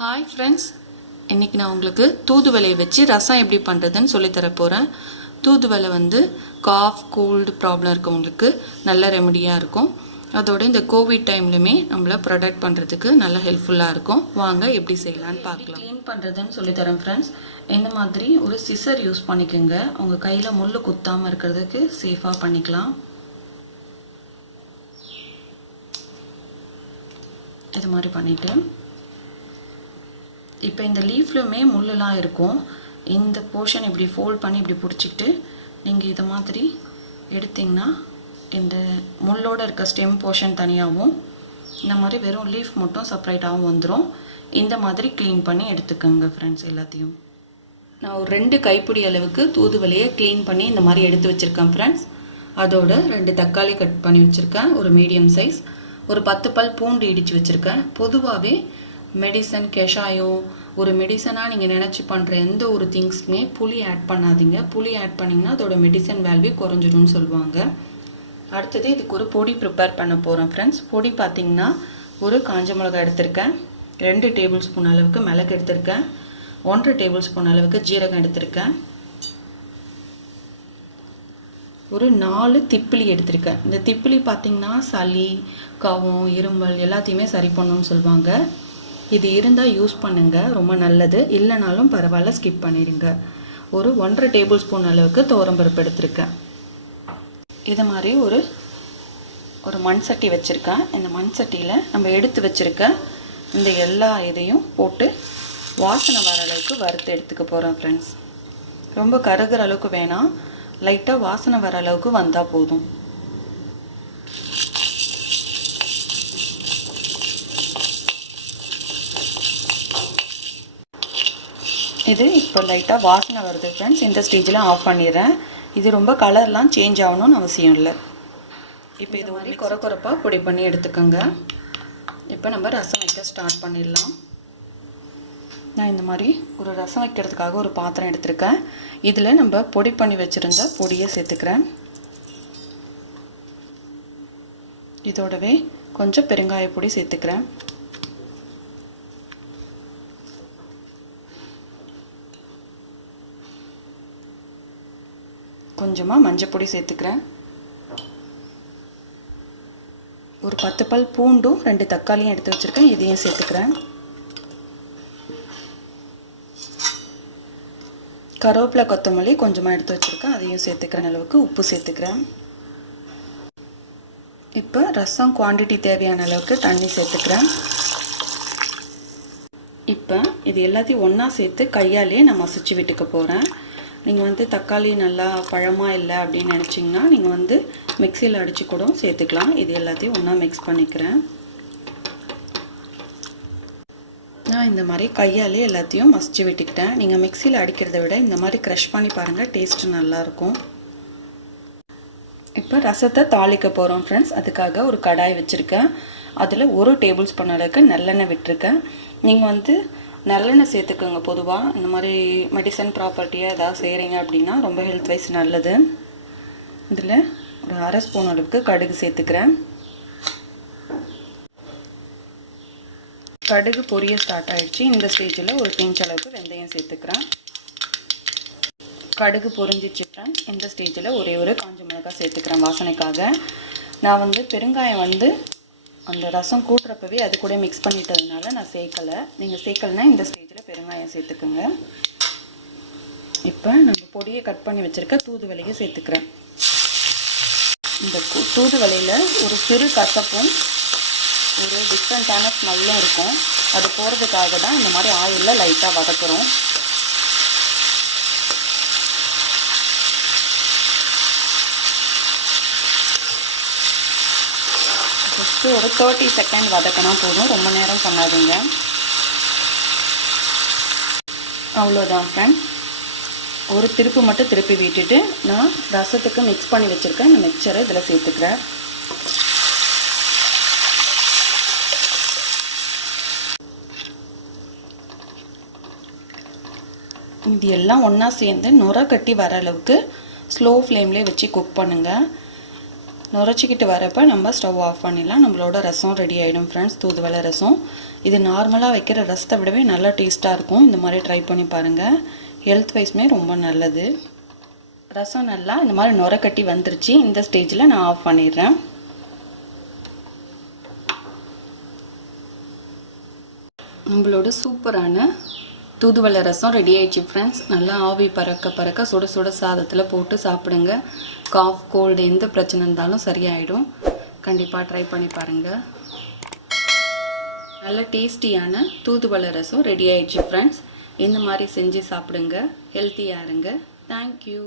Hi friends, இன்றைக்கி நான் உங்களுக்கு தூதுவளையை வச்சு ரசம் எப்படி பண்ணுறதுன்னு சொல்லித்தர போகிறேன். தூதுவளை காஃப் கோல்டு ப்ராப்ளம் இருக்கவங்களுக்கு நல்ல ரெமடியாக இருக்கும். அதோட இந்த கோவிட் டைம்லையுமே நம்மளை ப்ரொடெக்ட் பண்ணுறதுக்கு நல்ல ஹெல்ப்ஃபுல்லாக இருக்கும். வாங்க எப்படி செய்யலான்னு பார்க்கலாம். க்ளீன் பண்ணுறதுன்னு சொல்லித்தரேன் ஃப்ரெண்ட்ஸ். இந்த மாதிரி ஒரு சிசர் யூஸ் பண்ணிக்கோங்க. உங்கள் கையில் முள் குத்தாமல் இருக்கிறதுக்கு சேஃபாக பண்ணிக்கலாம். இது மாதிரி பண்ணிவிட்டு இப்போ இந்த லீஃப்லையுமே முள்ளெலாம் இருக்கும். இந்த போர்ஷன் இப்படி ஃபோல்ட் பண்ணி இப்படி பிடிச்சிக்கிட்டு நீங்கள் இதை மாதிரி எடுத்திங்கன்னா இந்த முள்ளோடு இருக்க ஸ்டெம் போர்ஷன் தனியாகவும் இந்த மாதிரி வெறும் லீஃப் மட்டும் செப்பரேட்டாகவும் வந்துடும். இந்த மாதிரி க்ளீன் பண்ணி எடுத்துக்கோங்க ஃப்ரெண்ட்ஸ். எல்லாத்தையும் நான் ஒரு 2 கைப்பிடி அளவுக்கு தூதுவளையை க்ளீன் பண்ணி இந்த மாதிரி எடுத்து வச்சுருக்கேன் ஃப்ரெண்ட்ஸ். அதோட 2 தக்காளி கட் பண்ணி வச்சுருக்கேன், ஒரு மீடியம் சைஸ். ஒரு 10 பல் பூண்டு இடித்து வச்சுருக்கேன். பொதுவாகவே மெடிசன் கஷாயம் ஒரு மெடிசனாக நீங்கள் நினச்சி பண்ணுற எந்த ஒரு திங்ஸ்க்குமே புளி ஆட் பண்ணாதீங்க. புளி ஆட் பண்ணிங்கன்னா அதோட மெடிசன் வேல்யூ குறைஞ்சிடும்னு சொல்லுவாங்க. அடுத்தது இதுக்கு ஒரு பொடி ப்ரிப்பேர் பண்ண போகிறோம் ஃப்ரெண்ட்ஸ். பொடி பார்த்திங்கன்னா ஒரு காஞ்ச மிளகாய் எடுத்திருக்கேன், 2 டேபிள் ஸ்பூன் அளவுக்கு மிளகு எடுத்திருக்கேன், 1 டேபிள் ஸ்பூன் அளவுக்கு ஜீரகம் எடுத்திருக்கேன், ஒரு 4 திப்பிலி எடுத்திருக்கேன். இந்த திப்பிலி பார்த்திங்கன்னா சளி கவம் இருமல் எல்லாத்தையுமே சரி பண்ணணும்னு சொல்லுவாங்க. இது இருந்தால் யூஸ் பண்ணுங்கள், ரொம்ப நல்லது. இல்லைனாலும் பரவாயில்ல, ஸ்கிப் பண்ணிடுங்க. ஒரு 1.5 டேபிள் ஸ்பூன் அளவுக்கு துவரம்பருப்பு எடுத்திருக்கேன். இது மாதிரி ஒரு மண் சட்டி வச்சுருக்கேன். இந்த மண் சட்டியில் நம்ம எடுத்து வச்சுருக்க இந்த எல்லா இதையும் போட்டு வாசனை வர அளவுக்கு வறுத்து எடுத்துக்க போகிறோம் ஃப்ரெண்ட்ஸ். ரொம்ப கருகிற அளவுக்கு வேணாம், லைட்டாக வாசனை வர அளவுக்கு வந்தால் போதும். இது இப்போ லைட்டாக வாசனை வருது ஃப்ரெண்ட்ஸ். இந்த ஸ்டேஜில் ஆஃப் பண்ணிடுறேன். இது ரொம்ப கலர்லாம் சேஞ்ச் ஆகணும்னு அவசியம் இல்லை. இப்போ இது மாதிரி குறைப்பாக பொடி பண்ணி எடுத்துக்கோங்க. இப்போ நம்ம ரசம் வைக்க ஸ்டார்ட் பண்ணிடலாம். நான் இந்த மாதிரி ஒரு ரசம் வைக்கிறதுக்காக ஒரு பாத்திரம் எடுத்திருக்கேன். இதில் நம்ம பொடி பண்ணி வச்சுருந்த பொடியை சேர்த்துக்கிறேன். இதோடவே கொஞ்சம் பெருங்காய பொடி சேர்த்துக்கிறேன். கொஞ்சமாக மஞ்சள் பொடி சேர்த்துக்கிறேன். ஒரு 10 பல் பூண்டும் 2 தக்காளியும் எடுத்து வச்சுருக்கேன், இதையும் சேர்த்துக்கிறேன். கருவேப்பிலை கொத்தமல்லி கொஞ்சமாக எடுத்து வச்சுருக்கேன், அதையும் சேர்த்துக்கிற அளவுக்கு உப்பு சேர்த்துக்கிறேன். இப்போ ரசம் குவான்டிட்டி தேவையான அளவுக்கு தண்ணி சேர்த்துக்கிறேன். இப்போ இது எல்லாத்தையும் ஒன்றா சேர்த்து கையாலேயே நான் மசிச்சு விட்டுக்க போகிறேன். நீங்கள் தக்காளி நல்லா பழமாக இல்லை அப்படின்னு நினச்சிங்கன்னா நீங்கள் மிக்சியில் அடித்து கூட சேர்த்துக்கலாம். இது எல்லாத்தையும் ஒன்றா மிக்ஸ் பண்ணிக்கிறேன். நான் இந்த மாதிரி கையாலே எல்லாத்தையும் மசிச்சு விட்டுக்கிட்டேன். நீங்கள் மிக்சியில் அடிக்கிறத விட இந்த மாதிரி க்ரஷ் பண்ணி பாருங்கள், டேஸ்ட்டு நல்லாயிருக்கும். இப்போ ரசத்தை தாளிக்க போகிறோம் ஃப்ரெண்ட்ஸ். அதுக்காக ஒரு கடாய் வச்சுருக்கேன். அதில் 1 டேபிள் ஸ்பூன் அளவுக்கு நல்லெண்ணெய் விட்டுருக்கேன். நீங்கள் நல்லெண்ணெய் சேர்த்துக்கோங்க. பொதுவாக இந்த மாதிரி மெடிசன் ப்ராப்பர்ட்டியாக ஏதாவது செய்கிறீங்க அப்படின்னா ரொம்ப ஹெல்த் வைஸ் நல்லது. இதில் ஒரு 1/2 ஸ்பூன் அளவுக்கு கடுகு சேர்த்துக்கிறேன். கடுகு பொரிய ஸ்டார்ட் ஆகிடுச்சு. இந்த ஸ்டேஜில் ஒரு பிஞ்ச் அளவுக்கு வெந்தயம் சேர்த்துக்கிறேன். கடுகு பொரிஞ்சிச்சு ஃப்ரெண்ட்ஸ். இந்த ஸ்டேஜில் ஒரே ஒரு காஞ்ச மிளகாய் சேர்த்துக்கிறேன் வாசனைக்காக. நான் பெருங்காயம் அந்த ரசம் கூட்டுறப்பவே அது கூட மிக்ஸ் பண்ணிட்டதுனால நான் சேர்க்கலை. நீங்கள் சேர்க்கலைன்னா இந்த ஸ்டேஜில் பெருங்காயம் சேர்த்துக்குங்க. இப்போ நம்ம பொடியை கட் பண்ணி வச்சுருக்க தூதுவளையை சேர்த்துக்கிறேன். இந்த தூதுவளையில் ஒரு சிறு கசப்பும் ஒரு டிஃப்ரெண்ட்டான ஸ்மெல்லும் இருக்கும். அது போகிறதுக்காக தான் இந்த மாதிரி ஆயிலில் லைட்டாக வதக்குறோம். ஃபஸ்ட்டு ஒரு 30 செகண்ட் வதக்கினா போதும், ரொம்ப நேரம் பண்ணாதுங்க. அவ்வளோதான் ஃப்ரெண்ட்ஸ். ஒரு திருப்பு மட்டும் திருப்பி விட்டுட்டு நான் ரசத்துக்கு மிக்ஸ் பண்ணி வச்சுருக்கேன். இந்த மிக்சரை இதில் சேர்த்துக்கிறேன். இது எல்லாம் ஒன்றா சேர்ந்து நுரை கட்டி வர அளவுக்கு ஸ்லோ ஃப்ளேம்லேயே வச்சு குக் பண்ணுங்கள். நுரைச்சிக்கிட்டு வரப்போ நம்ம ஸ்டவ் ஆஃப் பண்ணிடலாம். நம்மளோட ரசம் ரெடி ஆகிடும் ஃப்ரெண்ட்ஸ், தூதுவளை ரசம். இது நார்மலாக வைக்கிற ரசத்தை விடவே நல்லா டேஸ்ட்டாக இருக்கும். இந்த மாதிரி ட்ரை பண்ணி பாருங்கள், ஹெல்த் வைஸ்மே ரொம்ப நல்லது. ரசம் நல்லா இந்த மாதிரி நுரை கட்டி வந்துருச்சு. இந்த ஸ்டேஜில் நான் ஆஃப் பண்ணிடுறேன். நம்மளோட சூப்பரான தூதுவளை ரசம் ரெடி ஆயிடுச்சு ஃப்ரெண்ட்ஸ். நல்லா ஆவி பறக்க பறக்க சுட சுட சாதத்தில் போட்டு சாப்பிடுங்க. காஃப் கோல்டு எந்த பிரச்சனை இருந்தாலும் சரியாயிடும். கண்டிப்பாக ட்ரை பண்ணி பாருங்கள். நல்ல டேஸ்டியான தூதுவளை ரசம் ரெடி ஆயிடுச்சு ஃப்ரெண்ட்ஸ். இந்த மாதிரி செஞ்சு சாப்பிடுங்க, ஹெல்த்தியாக இருங்க. தேங்க்யூ.